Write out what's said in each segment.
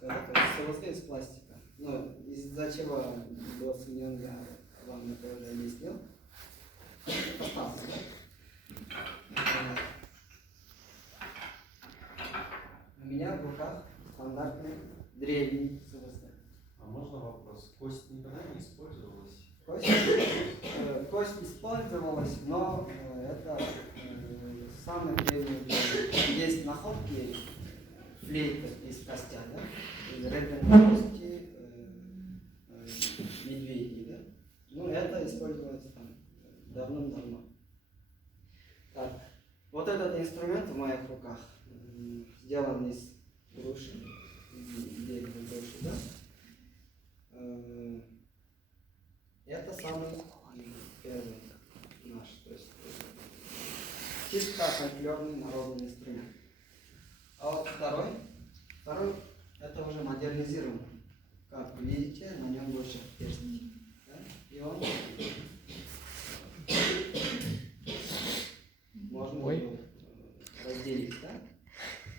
пластика, да? То есть СЛСГ из пластика. Но из-за чего был сменен, я вам это уже объяснил. Остался, да? У меня в руках стандартный древний СЛСГ. А можно вопрос? Кость никогда не использовалась? Кость использовалась, но это самый древний. Есть находки флейты из костя, да? Из реберной кости медведей, да? Ну, это использовалось там давным-давно. Так, вот этот инструмент в моих руках сделан из груши, из деревьев груши, да? Это самый первый наш, то есть чисто фольклорный народный инструмент. А вот второй это уже модернизирован. Как вы видите, на нем больше отверстий. Да? И он можно разделить, да?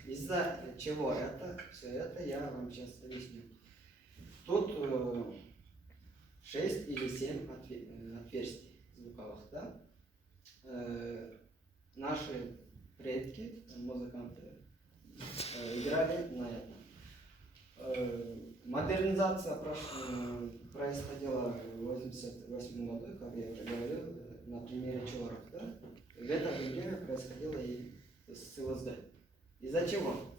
Из-за чего это? Все это я вам сейчас объясню. Тут 6 или 7 отверстий звуковых, да? Наши предки, музыканты, играли на этом. Модернизация происходила в 1988 году, как я уже говорил, на примере Чоров, да? В это же время происходило и с ЛСД. Из-за чего?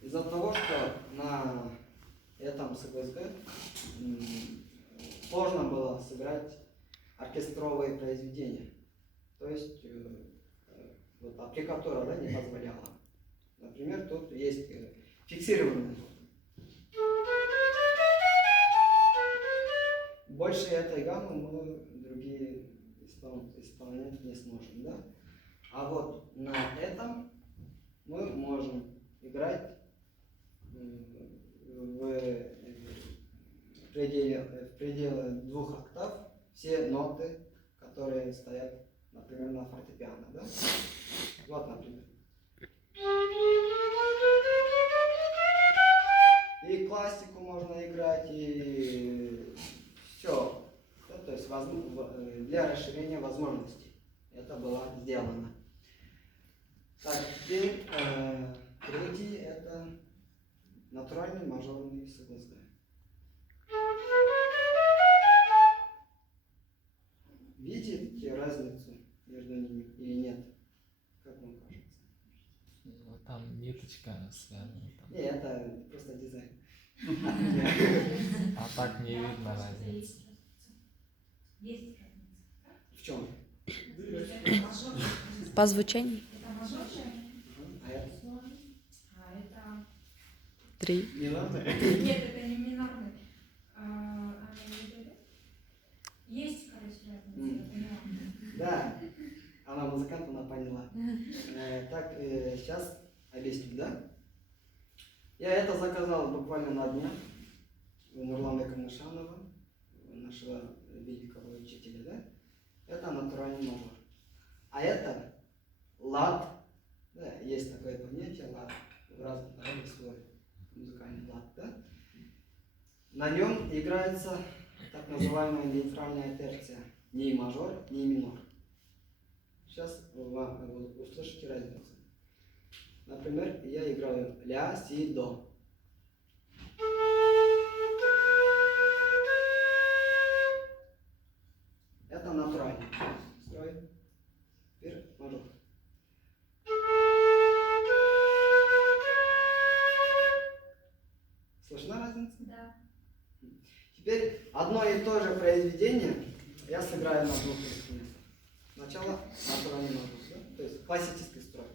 Из-за того, что на этом СЛСГ сложно было сыграть оркестровые произведения. То есть вот аппликатура, да, не позволяла. Например, тут есть фиксированный звук. Больше этой гаммы мы другие исполнять не сможем, да? А вот на этом мы можем играть в пределе 2 октав все ноты, которые стоят, например, на фортепиано, да? Вот, например. И классику можно играть, и все. Да, то есть для расширения возможностей это было сделано. Так, теперь третий это натуральный мажорный СЛСГ. Видите разницу между ними или нет? Как вам кажется? Ну, там ниточка связана. Не, это просто дизайн. А так не видно разницы. Есть разница. В чем? По звучанию? Это мажорная, А это? а это... 3. Не надо? Нет, это не минорный. Есть, короче, разница, я поняла. Да, она музыкант, она поняла. Так, сейчас объясню, да? Я это заказал буквально на днях у Нурламбека Мышанова, нашего великого учителя, да? Это натуральный мажор. А это лад, да, есть такое понятие лад, в разных народах свой музыкальный лад, да? На нем играется так называемая нейтральная терция, ни мажор, ни минор. Сейчас вы услышите разницу. Например, я играю ля, си, до. Это натуральный строй. Теперь мажор. Слышна разница? Да. Теперь одно и то же произведение я сыграю на 2 инструментах. Сначала натуральный мажор, да? То есть классический строй.